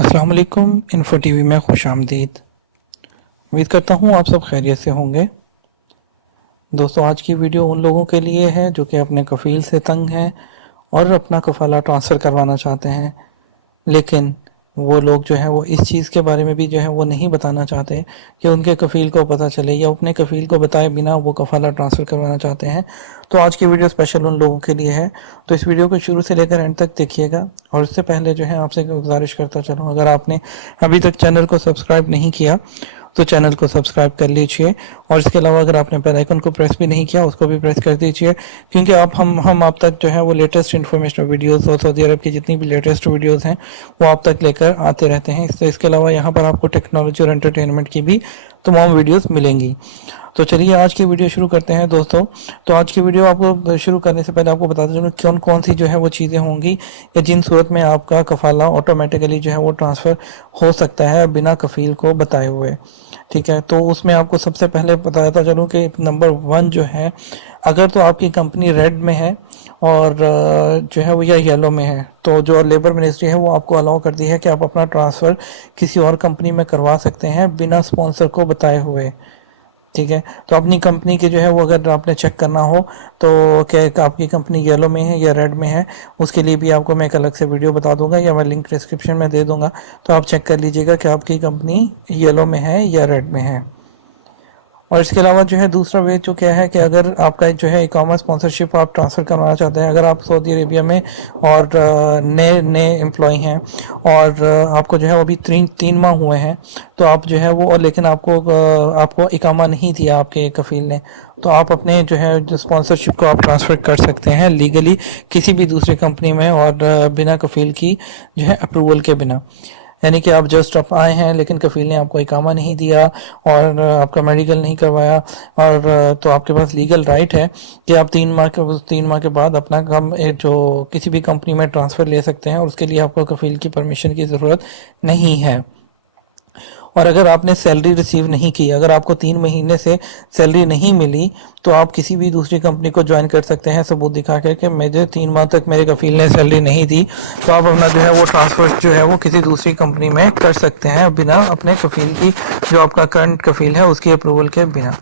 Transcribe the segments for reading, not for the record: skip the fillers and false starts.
अस्सलाम वालेकुम। Info TV में खुश आमदीद। उम्मीद करता हूँ आप सब खैरियत से होंगे। दोस्तों, आज की वीडियो उन लोगों के लिए है जो कि अपने कफ़ील से तंग हैं और अपना कफ़ाला ट्रांसफ़र करवाना चाहते हैं, लेकिन वो लोग जो है वो इस चीज़ के बारे में भी जो है वो नहीं बताना चाहते कि उनके कफ़ील को पता चले, या अपने कफ़ील को बताए बिना वो कफ़ाला ट्रांसफ़र करवाना चाहते हैं। तो आज की वीडियो स्पेशल उन लोगों के लिए है, तो इस वीडियो को शुरू से लेकर एंड तक देखिएगा। और उससे पहले जो है आपसे गुजारिश करता चलूँ, अगर आपने अभी तक चैनल को सब्सक्राइब नहीं किया तो चैनल को सब्सक्राइब कर लीजिए, और इसके अलावा अगर आपने बेल आइकन को प्रेस भी नहीं किया उसको भी प्रेस कर दीजिए, क्योंकि हम आप तक जो है वो लेटेस्ट इन्फॉर्मेशन वीडियोस और सऊदी अरब की जितनी भी लेटेस्ट वीडियोस हैं वो आप तक लेकर आते रहते हैं। इसके अलावा यहाँ पर आपको टेक्नोलॉजी और एंटरटेनमेंट की भी तमाम वीडियोस मिलेंगी। तो चलिए आज की वीडियो शुरू करते हैं दोस्तों। तो आज की वीडियो आपको शुरू करने से पहले आपको बताते चलूँ कौन कौन सी जो है वो चीज़ें होंगी या जिन सूरत में आपका कफ़ाला ऑटोमेटिकली जो है वो ट्रांसफ़र हो सकता है बिना कफ़ील को बताए हुए। ठीक है, तो उसमें आपको सबसे पहले बताता चलूँ कि नंबर 1 जो है, अगर तो आपकी कंपनी रेड में है और जो है वो या येलो में है, तो जो लेबर मिनिस्ट्री है वो आपको अलाउ करती है कि आप अपना ट्रांसफ़र किसी और कंपनी में करवा सकते हैं बिना स्पॉन्सर को बताए हुए। ठीक है, तो अपनी कंपनी के जो है वो अगर आपने चेक करना हो तो क्या आपकी कंपनी येलो में है या रेड में है, उसके लिए भी आपको मैं एक अलग से वीडियो बता दूंगा या मैं लिंक डिस्क्रिप्शन में दे दूंगा, तो आप चेक कर लीजिएगा कि आपकी कंपनी येलो में है या रेड में है। और इसके अलावा जो है दूसरा वे जो क्या है कि अगर आपका जो है ई कॉमर्स स्पॉन्सरशिप आप ट्रांसफ़र करवाना चाहते हैं, अगर आप सऊदी अरेबिया में और नए नए एम्प्लॉय हैं और आपको जो है वो अभी तीन माह हुए हैं, तो आप जो है वो, और लेकिन आपको इकामा नहीं दिया आपके कफ़ील ने, तो आप अपने जो है जो स्पॉन्सरशिप को आप ट्रांसफ़र कर सकते हैं लीगली किसी भी दूसरी कंपनी में, और बिना कफ़ील की जो है अप्रूवल के बिना। यानी कि आप जस्ट आप आए हैं लेकिन कफ़ील ने आपको इकामा नहीं दिया और आपका मेडिकल नहीं करवाया, और तो आपके पास लीगल राइट है कि आप 3 माह के बाद अपना काम जो किसी भी कंपनी में ट्रांसफ़र ले सकते हैं, और उसके लिए आपको कफ़ील की परमिशन की ज़रूरत नहीं है। और अगर आपने सैलरी रिसीव नहीं की, अगर आपको 3 महीने से सैलरी नहीं मिली, तो आप किसी भी दूसरी कंपनी को ज्वाइन कर सकते हैं सबूत दिखा कर कि मुझे 3 माह तक मेरे कफ़ील ने सैलरी नहीं दी, तो आप अपना जो है वो ट्रांसफ़र जो है वो किसी दूसरी कंपनी में कर सकते हैं बिना अपने कफ़ील की, जो आपका करंट कफ़ील है उसकी अप्रूवल के बिना।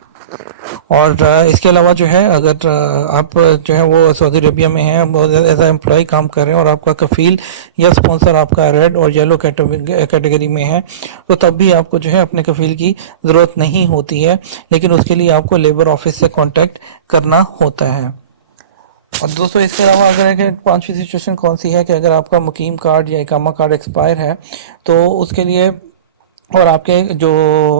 और इसके अलावा जो है अगर आप जो है वो सऊदी अरेबिया में हैं, एज ए एम्प्लॉय काम कर रहे हैं और आपका कफ़ील या स्पॉन्सर आपका रेड और येलो कैटेगरी में है, तो तब भी आपको जो है अपने कफ़ील की ज़रूरत नहीं होती है, लेकिन उसके लिए आपको लेबर ऑफिस से कांटेक्ट करना होता है। और दोस्तों, इसके अलावा अगर 5वीं सिचुएशन कौन सी है कि अगर आपका मुकीम कार्ड या इकामा कार्ड एक्सपायर है, तो उसके लिए, और आपके जो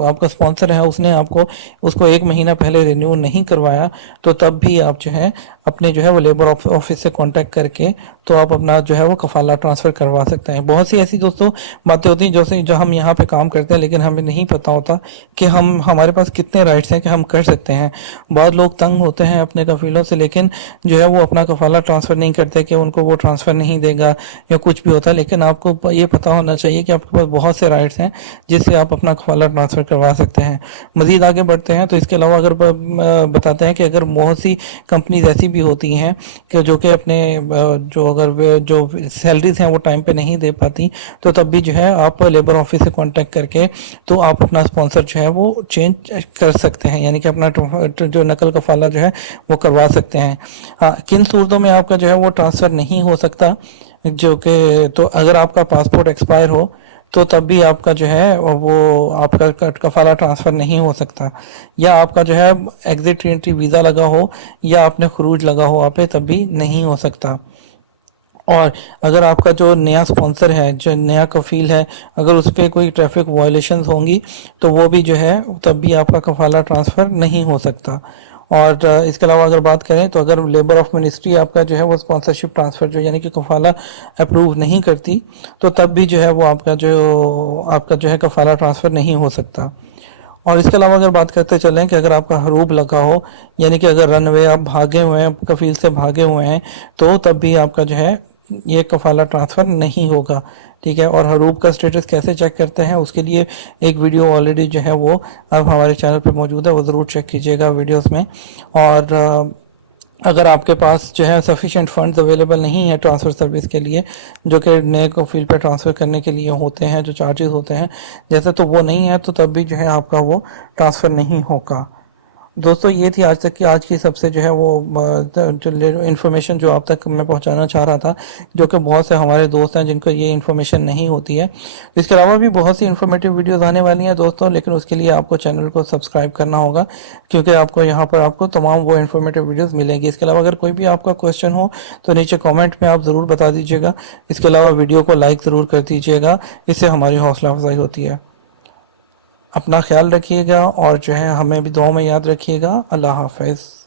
आपका स्पॉन्सर है उसने आपको उसको 1 महीना पहले रिन्यू नहीं करवाया, तो तब भी आप जो है अपने जो है वो लेबर ऑफिस से कांटेक्ट करके तो आप अपना जो है वो कफ़ाला ट्रांसफ़र करवा सकते हैं। बहुत सी ऐसी दोस्तों बातें होती हैं जो हम यहाँ पे काम करते हैं लेकिन हमें नहीं पता होता कि हमारे पास कितने राइट्स हैं कि हम कर सकते हैं। बहुत लोग तंग होते हैं अपने कफ़ीलों से, लेकिन जो है वो अपना कफ़ाला ट्रांसफ़र नहीं करते कि उनको वो ट्रांसफ़र नहीं देगा या कुछ भी होता है, लेकिन आपको ये पता होना चाहिए कि आपके पास बहुत से राइट्स हैं जिससे आप अपना कफ़ाला ट्रांसफ़र करवा सकते हैं। मज़ीद आगे बढ़ते हैं तो इसके अलावा अगर बताते हैं कि अगर बहुत सी कंपनीज ऐसी भी होती हैं कि जो कि अपने जो सैलरीज हैं वो टाइम पे नहीं दे पाती, तो तब भी जो है आप लेबर ऑफिस से कांटेक्ट करके तो आप अपना स्पॉन्सर जो है वो चेंज कर सकते हैं, यानी कि अपना जो नकल कफ़ाला जो है वो करवा सकते हैं। हाँ, किन सूरतों में आपका जो है वो ट्रांसफ़र नहीं हो सकता, जो कि, तो अगर आपका पासपोर्ट एक्सपायर हो तो तब भी आपका जो है वो आपका कफ़ाला ट्रांसफ़र नहीं हो सकता, या आपका जो है एग्जिट एंट्री वीज़ा लगा हो या आपने खरूज लगा हो आप पे, तब भी नहीं हो सकता। और अगर आपका जो नया स्पॉन्सर है, जो नया कफ़ील है, अगर उस पर कोई ट्रैफिक वायलेशंस होंगी तो वो भी जो है तब भी आपका कफ़ाला ट्रांसफ़र नहीं हो सकता। और इसके अलावा अगर बात करें तो अगर लेबर ऑफ मिनिस्ट्री आपका जो है वो स्पॉन्सरशिप ट्रांसफ़र जो यानी कि कफ़ाला अप्रूव नहीं करती, तो तब भी जो है वो आपका जो है कफ़ाला ट्रांसफ़र नहीं हो सकता। और इसके अलावा अगर बात करते चलें कि अगर आपका हरूब लगा हो, यानी कि अगर रनवे आप भागे हुए हैं, कफ़ील से भागे हुए हैं, तो तब भी आपका जो है ये कफ़ाला ट्रांसफ़र नहीं होगा। ठीक है, और हरूब का स्टेटस कैसे चेक करते हैं उसके लिए एक वीडियो ऑलरेडी जो है वो अब हमारे चैनल पे मौजूद है, वो ज़रूर चेक कीजिएगा वीडियोस में। और اگر آپ کے پاس جو ہے سفیشینٹ فنڈز اویلیبل نہیں ہے ٹرانسفر سروس کے لیے، جو کہ نئے کفیل پہ ٹرانسفر کرنے کے لیے ہوتے ہیں، جو چارجز ہوتے ہیں جیسے، تو وہ نہیں ہے، تو تب بھی جو ہے آپ کا وہ ٹرانسفر نہیں ہوگا۔ دوستو یہ تھی آج تک کی آج کی سب سے جو ہے وہ انفارمیشن جو آپ تک میں پہنچانا چاہ رہا تھا، جو کہ بہت سے ہمارے دوست ہیں جن کو یہ انفارمیشن نہیں ہوتی ہے۔ اس کے علاوہ بھی بہت سی انفارمیٹیو ویڈیوز آنے والی ہیں دوستوں، لیکن اس کے لیے آپ کو چینل کو سبسکرائب کرنا ہوگا، کیونکہ آپ کو یہاں پر آپ کو تمام وہ انفارمیٹیو ویڈیوز ملیں گی۔ اس کے علاوہ اگر کوئی بھی آپ کا کویشچن ہو تو نیچے کامنٹ میں آپ ضرور بتا دیجیے گا۔ اس کے علاوہ ویڈیو کو لائک ضرور کر دیجیے گا، اس سے ہماری حوصلہ افزائی ہوتی ہے۔ اپنا خیال رکھیے گا، اور جو ہے ہمیں بھی دعاؤں میں یاد رکھیے گا۔ اللہ حافظ۔